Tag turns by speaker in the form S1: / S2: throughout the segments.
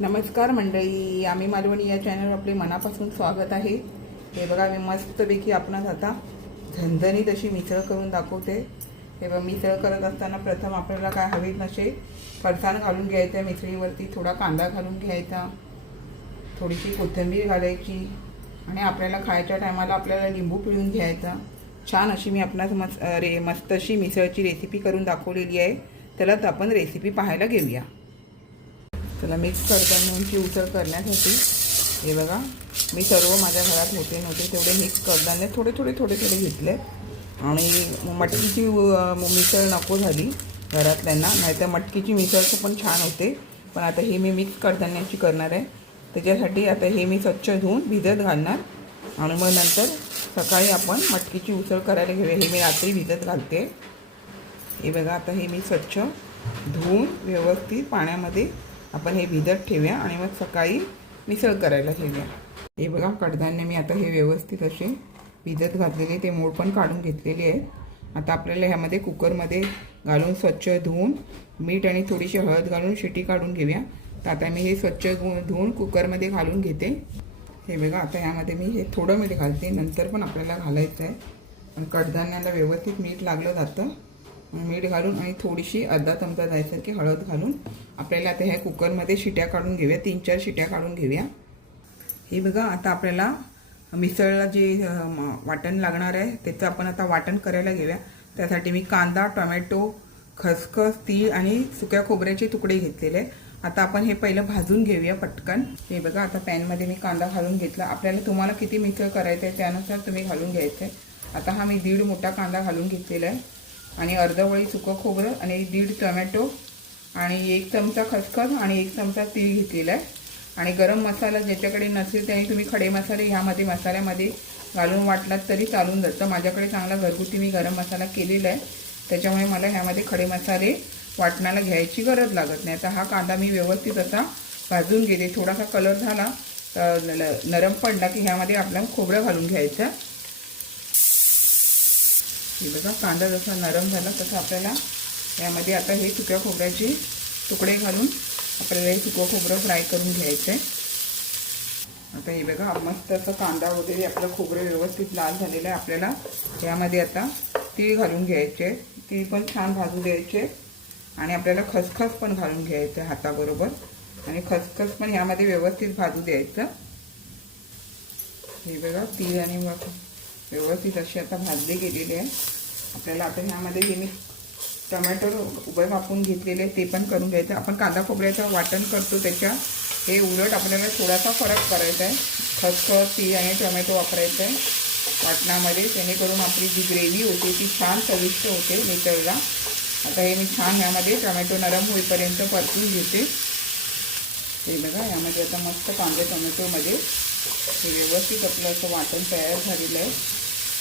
S1: नमस्कार मंडळी आम्ही मालवणी या चॅनलवर आपले मनापासून स्वागत आहे. हे बघा मी मस्तपैकी आपणास आता झणझणीत अशी मिसळ करून दाखवते. हे बघा मिसळ करत असताना प्रथम आपल्याला काय हवे नसे फरसाण घालून घ्यायचा मिसळीवरती थोडा कांदा घालून घ्यायचा थोडीशी कोथिंबीर घालायची आणि आपल्याला खायच्या टायमाला आपल्याला लिंबू पिळून घ्यायचा. छान अशी मी आपणास मस्त रे मस्त अशी मिसळची रेसिपी करून दाखवलेली आहे. त्यालाच आपण रेसिपी पाहायला घेऊया. त्याला मिक्स कडधान्यांची उसळ करण्यासाठी हे बघा मी सर्व माझ्या घरात होते नव्हते तेवढे मिक्स कडधान्य थोडे थोडे थोडे थोडे घेतले. आणि मटकीची मिसळ नको झाली घरातल्यांना नाहीतर मटकीची मिसळ पण छान होते. पण आता हे मी मिक्स कडधान्याची करणार आहे. त्याच्यासाठी आता हे मी स्वच्छ धुवून भिजत घालणार. आणि मग नंतर सकाळी आपण मटकीची उसळ करायला घेऊया. हे मी रात्री भिजत घालते. हे बघा आता हे मी स्वच्छ धुवून व्यवस्थित पाण्यामध्ये आपण हे भिजत ठेवूया आणि मग सकाळी मिसळ करायला ठेवूया. हे बघा कडधान्य मी आता हे व्यवस्थित असे भिजत घातलेले ते मूळ पण काढून घेतलेले आहेत. आता आपल्याला ह्यामध्ये कुकरमध्ये घालून स्वच्छ धुवून मीठ आणि थोडीशी हळद घालून शिटी काढून घेऊया. तर आता मी हे स्वच्छ धुवून कुकरमध्ये घालून घेते. हे बघा आता ह्यामध्ये मी हे थोडं मीठ घालते. नंतर पण आपल्याला घालायचं आहे. आणि कडधान्याला व्यवस्थित मीठ लागलं जातं. मीठ घालून आणि थोडीशी अर्धा चमचा जायसारखी हळद घालून आपल्याला आता ह्या कुकरमध्ये शिट्या काढून घेऊया. तीन चार शिट्या काढून घेऊया. हे बघा आता आपल्याला मिसळला जे वाटण लागणार आहे त्याचं आपण आता वाटण करायला घेऊया. त्यासाठी मी कांदा टोमॅटो खसखस तीळ आणि सुक्या खोबऱ्याचे तुकडे घेतलेले. आहे. आता आपण हे पहिलं भाजून घेऊया पटकन. हे बघा आता पॅनमध्ये मी कांदा घालून घेतला. आपल्याला तुम्हाला किती मिसळ करायचं आहे त्यानुसार तुम्ही घालून घ्यायचं आहे आता हा मी दीड मोठा कांदा घालून घेतलेला आहे. आणि अर्धवळी सुकं खोबरं आणि दीड टोमॅटो आणि एक चमचा खसखस आणि एक चमचा तीळ घेतलेला आहे. आणि गरम मसाला ज्याच्याकडे नसेल त्याने तुम्ही खडे मसाले ह्यामध्ये मसाल्यामध्ये घालून वाटलात तरी चालून जातं. माझ्याकडे चांगला घरगुती मी गरम मसाला केलेला आहे. त्याच्यामुळे मला ह्यामध्ये खडे मसाले वाटणाला घ्यायची गरज लागत नाही. आता हा कांदा मी व्यवस्थित असा भाजून घेते. थोडासा कलर झाला तर ल- नरम पडला की ह्यामध्ये आपल्याला खोबरं घालून घ्यायचं हे बघा कांदा जसा नरम झाला तसं आपल्याला यामध्ये आता हे सुक्या खोबऱ्याचे तुकडे घालून आपल्याला हे सुकं खोबरं फ्राय करून घ्यायचं आहे आता हे बघा मस्त असं कांदा वगैरे आपलं खोबरं व्यवस्थित लाल झालेलं आहे आपल्याला. यामध्ये आता तीळ घालून घ्यायचे. तीळ पण छान भाजू द्यायचे. आणि आपल्याला खसखस पण घालून घ्यायचं हाताबरोबर. आणि खसखस पण यामध्ये व्यवस्थित भाजू द्यायचं. हे बघा तीळ आणि मग व्यवस्थित अशी आता भाजली गेलेली आहे. आपल्याला आता ह्यामध्ये हे मी टोमॅटो उभे वापरून घेतलेले ते पण करून घ्यायचं. आपण कांदा खोबऱ्याचं वाटण करतो त्याच्या. हे उलट आपल्याला थोडासा फरक करायचा आहे. खसखस ती आणि टोमॅटो वापरायचं आहे. वाटणामध्ये जेणेकरून आपली जी ग्रेव्ही होती ती छान चविष्ट होते मिसळला. आता हे मी छान ह्यामध्ये टोमॅटो नरम होईपर्यंत परतून घेते. हे बघा यामध्ये आता मस्त कांदे टोमॅटोमध्ये हे व्यवस्थित आपलं असं वाटण तयार झालेलं आहे.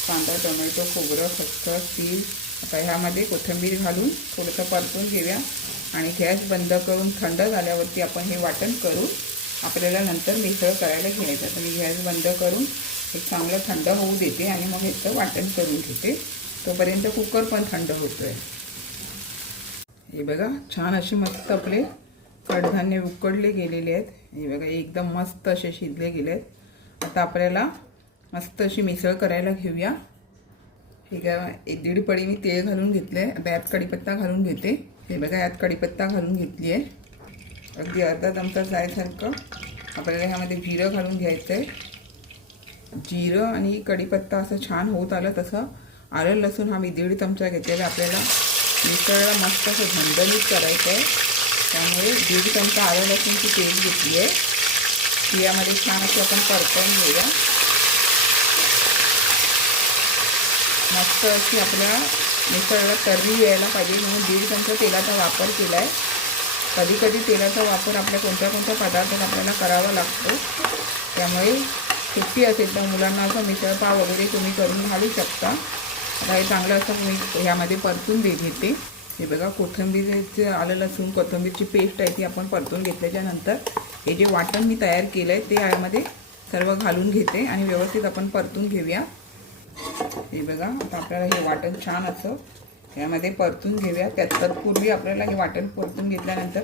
S1: कांदा टोमॅटो खोबरं खसखस तीळ. आता ह्यामध्ये कोथिंबीर घालून थोडंसं परतून घेऊया. आणि गॅस बंद करून थंड झाल्यावरती आपण हे वाटण करून आपल्याला नंतर मिसळ करायला घ्यायचं. तर मी गॅस बंद करून एक चांगलं थंड होऊ देते आणि मग ह्याचं वाटण करून घेते. तोपर्यंत कुकर पण थंड होतो आहे हे बघा छान असे मस्त आपले कडधान्य उकडले गेलेले आहेत. हे बघा एकदम मस्त असे शिजले गेले आहेत आता आपल्याला मस्त अशी मिसळ करायला घेऊया. हे काय एक दीड पडी मी तेल घालून घेतले आता यात कढीपत्ता घालून घेते. हे बघा यात कढीपत्ता घालून घेतली आहे. अगदी अर्धा चमचा जायसारखं आपल्याला ह्यामध्ये जिरं घालून घ्यायचं आहे. जिरं आणि कढीपत्ता असं छान होत आलं तसं. आलं लसूण हा मी दीड चमचा घेतलेला आपल्याला. मिसळला मस्त असं झंडणीत करायचं आहे. त्यामुळे दीड चमचा आलं लसूणची पेस्ट घेतली आहे. ती यामध्ये छान अशी आपण परतवून घेऊया. मस्त अशी आपल्या मिसळला तर्री यायला पाहिजे म्हणून दीड चमचा तेलाचा वापर केला आहे कधी कधी तेलाचा वापर आपल्या कोणत्या कोणत्या पदार्थात आपल्याला करावा लागतो. त्यामुळे सुट्टी असेल तर मुलांना असं मिसळपाव वगैरे तुम्ही करून घालू शकता. आता हे चांगलं असं मी ह्यामध्ये परतून दे घेते. हे बघा कोथिंबीरचं आलं लसूण कोथिंबीरची पेस्ट आहे ती आपण परतून घेतल्याच्यानंतर हे जे वाटण मी तयार केलं आहे ते यामध्ये सर्व घालून घेते आणि व्यवस्थित आपण परतून घेऊया. हे बघा आता आपल्याला हे वाटण छान असं यामध्ये परतून घेऊया. त्यात तत्पूर्वी आपल्याला हे वाटण परतून घेतल्यानंतर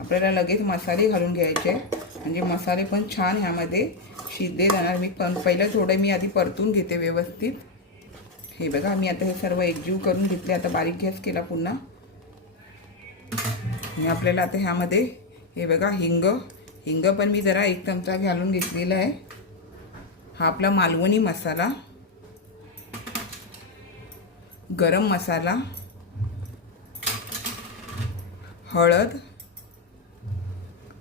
S1: आपल्याला लगेच मसाले घालून घ्यायचे. म्हणजे मसाले पण छान ह्यामध्ये शिजले जाणार. मी पण पहिलं थोडं मी आधी परतून घेते व्यवस्थित. हे बघा मी आता हे सर्व एकजीव करून घेतले. आता बारीक गॅस केला पुन्हा. आणि आपल्याला आता ह्यामध्ये हे बघा हिंग. हिंग पण मी जरा एक चमचा घालून घेतलेला आहे. हा आपला मालवणी मसाला. गरम मसाला हळद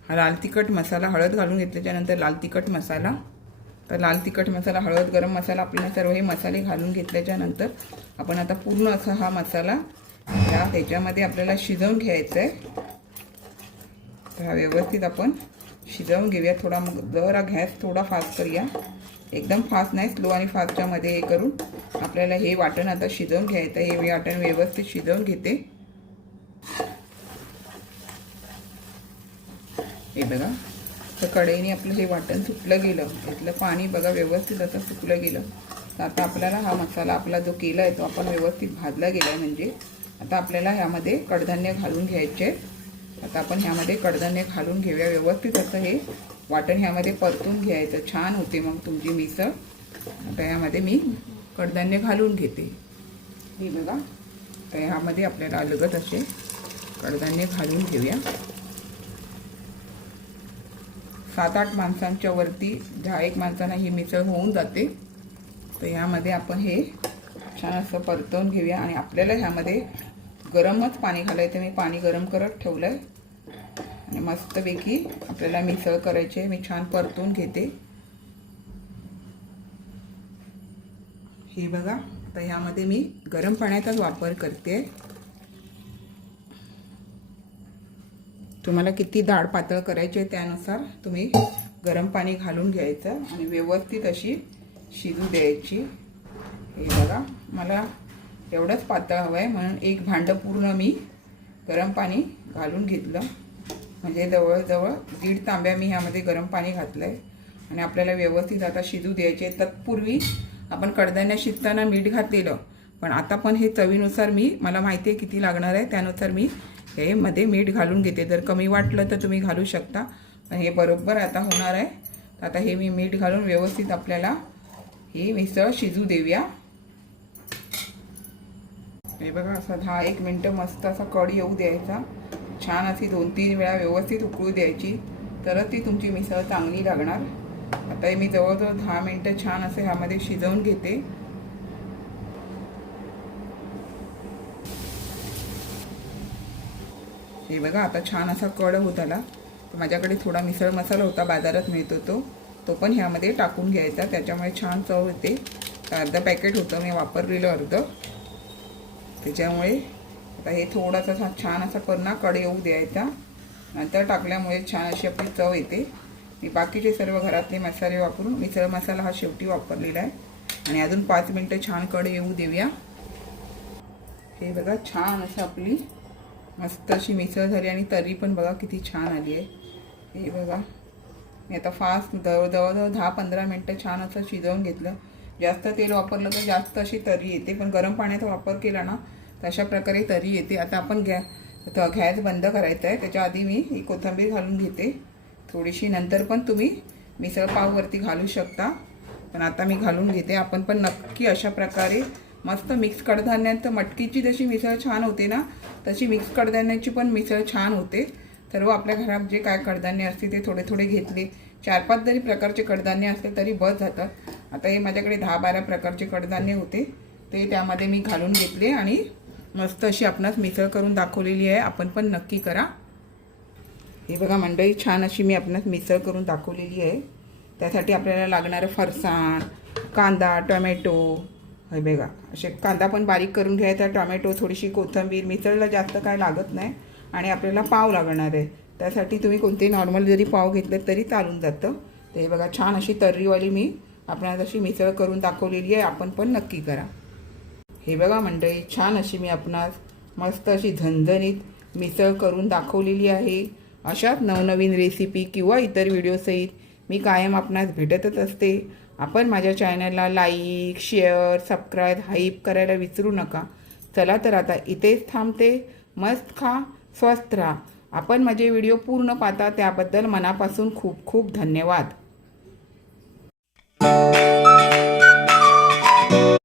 S1: हा लाल तिखट मसाला हळद घालून घेतल्याच्यानंतर लाल तिखट मसाला. तर लाल तिखट मसाला हळद गरम मसाला आपल्याला सर्व हे मसाले घालून घेतल्याच्यानंतर आपण आता पूर्ण असा हा मसाला या त्याच्यामध्ये आपल्याला शिजवून घ्यायचा आहे तर हा व्यवस्थित आपण शिजवून घेऊया. थोडा मग जरा गॅस थोडा फास्ट करूया. एकदम फास्ट नाही स्लो आणि फास्टच्यामध्ये हे करून आपल्याला हे वाटण आता शिजवून घ्यायचं हे मी वाटण व्यवस्थित शिजवून घेते. हे बघा तर कढईने आपलं हे वाटण सुटलं गेलं. त्यातलं पाणी बघा व्यवस्थित असं सुकलं गेलं. तर आता आपल्याला हा मसाला आपला जो केला आहे तो आपण व्यवस्थित भाजला गेला आहे म्हणजे आता आपल्याला ह्यामध्ये कडधान्य घालून घ्यायचे. आहेत आता आपण ह्यामध्ये कडधान्य घालून घेऊया. व्यवस्थित असं हे वाटण ह्यामध्ये परतून घ्यायचं. छान होते मग तुमची मिसळ. आता ह्यामध्ये मी कडधान्य घालून घेते. हे बघा. तर ह्यामध्ये आपल्याला अलगत असे कडधान्य घालून घेऊया. सात आठ माणसांच्या वरती दहा एक माणसांना ही मिसळ होऊन जाते. तर ह्यामध्ये आपण हे छान असं परतवून घेऊया. आणि आपल्याला ह्यामध्ये गरमच पाणी घालायचं. मी पाणी गरम करत ठेवलं आहे आणि मस्तपैकी आपल्याला मिसळ करायची आहे. मी छान परतून घेते. हे बघा तर ह्यामध्ये मी गरम पाण्याचाच वापर करते. तुम्हाला किती डाळ पातळ करायची आहे त्यानुसार तुम्ही गरम पाणी घालून घ्यायचं आणि व्यवस्थित अशी शिजू द्यायची. हे बघा मला एवढंच पातळ हवं आहे म्हणून एक भांडं पूर्ण मी गरम पाणी घालून घेतलं. म्हणजे जवळजवळ दीड तांब्या मी ह्यामध्ये गरम पाणी घातलं आहे आणि आपल्याला व्यवस्थित आता शिजू द्यायचे तत्पूर्वी आपण कडधान्य शिजताना मीठ घातलेलं. पण आता पण हे चवीनुसार मी मला माहिती आहे किती लागणार आहे त्यानुसार मी हे मध्ये मीठ घालून घेते. जर कमी वाटलं तर तुम्ही घालू शकता. पण हे बरोबर आता होणार आहे. तर आता हे मी मीठ घालून व्यवस्थित आपल्याला ही मिसळ शिजू देऊया. हे बघा असा दहा एक मिनटं मस्त असा कढ येऊ द्यायचा. छान अशी दोन तीन वेळा व्यवस्थित उकळू द्यायची. तरच ती तुमची मिसळ चांगली लागणार. आता हे मी जवळजवळ दहा मिनटं छान असं ह्यामध्ये शिजवून घेते. हे बघा आता छान असा कड होत आला. माझ्याकडे थोडा मिसळ मसाला होता बाजारात मिळतो तो तो पण ह्यामध्ये टाकून घ्यायचा. त्याच्यामुळे छान चव येते. अर्धं पॅकेट होतं मी वापरलेलं अर्ध. त्याच्यामुळे आता हे थोडासा असा छान असा करणा कड येऊ द्यायचा. नंतर टाकल्यामुळे छान अशी आपली चव येते. मी बाकीचे सर्व घरातले मसाले वापरून मिसळ मसाला हा शेवटी वापरलेला आहे. आणि अजून पाच मिनटं छान कड येऊ देऊया. हे बघा छान असं आपली मस्त अशी मिसळ झाली आणि तरी पण बघा किती छान आली आहे. हे बघा. मी आता फास्ट जवळ जवळजवळ दहा पंधरा मिनटं छान असं शिजवून घेतलं. जास्त तेल वापरलं तर जास्त अशी तरी येते पण गरम पाण्याचा वापर केला ना अशा प्रकारे तरी येते. आता आपण गॅ गॅस बंद करायचा आहे. त्याच्या आधी मी ही कोथिंबीर घालून घेते. थोडीशी नंतर पण तुम्ही मिसळ पाववरती घालू शकता. पण आता मी घालून घेते. आपण पण नक्की अशा प्रकारे मस्त मिक्स कडधान्यात मटकीची जशी मिसळ छान होते ना तशी मिक्स कडधान्याची पण मिसळ छान होते. सर्व हो, आपल्या घरात जे काय कडधान्य असते ते थोडे थोडे घेतले. चार पाच जरी प्रकारचे कडधान्य असले तरी बस जातात. आता हे माझ्याकडे दहा बारा प्रकारचे कडधान्य होते. ते त्यामध्ये मी घालून घेतले आणि मस्त अशी आपणास मिसळ करून दाखवलेली आहे. आपण पण नक्की करा. हे बघा मंडळी छान अशी मी आपणास मिसळ करून दाखवलेली आहे. त्यासाठी आपल्याला लागणारं फरसाण कांदा टोमॅटो हे बघा. असे कांदा पण बारीक करून घ्यायचा टोमॅटो थोडीशी कोथिंबीर मिसळला जास्त काय लागत नाही. आणि आपल्याला पाव लागणार आहे. त्यासाठी तुम्ही कोणते नॉर्मल जरी पाव घेतलं तरी चालून जातं. ते बघा छान अशी तर्रीवाली मी आपणास अशी मिसळ करून दाखवलेली आहे. आपण पण नक्की करा. हे बघा मंडळी छान अशी मी आपणास मस्त अशी झणझणीत मिसळ करून दाखवलेली आहे. अशाच नवनवीन रेसिपी किंवा इतर व्हिडिओसहित मी कायम आपणास भेटतच असते. आपण माझ्या चॅनलला लाईक शेअर सबस्क्राईब हाईप करायला विसरू नका. चला तर आता इथेच थांबते. मस्त खा स्वस्त राहा. आपण माझे व्हिडिओ पूर्ण पाहता त्याबद्दल मनापासून खूप खूप धन्यवाद.